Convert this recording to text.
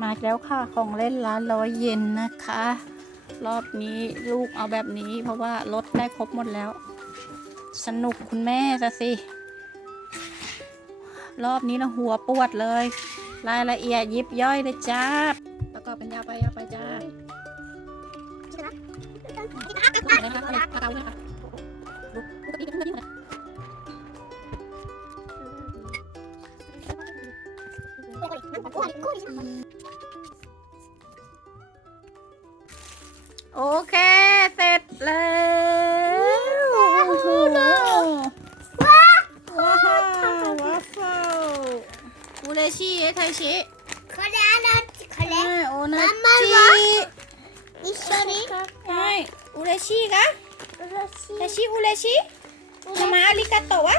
มาแล้วค่ะของเล่นร้านร้อยเย็นนะคะ รอบนี้ลูกเอาแบบนี้เพราะว่าลดได้ครบหมดแล้ว สนุกคุณแม่ซะสิ รอบนี้นะหัวปวดเลย รายละเอียดยิบย่อยเลยจ้าประกอบเป็นยาไปยาไปจ้าอะไรนะคะอะไรพาเกาด้วยค่ะดูดูกระดิ่งดูกระดิ่งนะ โอเค เสร็จแล้วโอ้โหว้าวว้าวอูเลชิเอไทชิ これあらこ ใช่ れ โอนา ママ จิ は一緒に ใช่อูเลชิกะ 嬉し เลชิอูเลชิมามาอาริกาโตะวะ い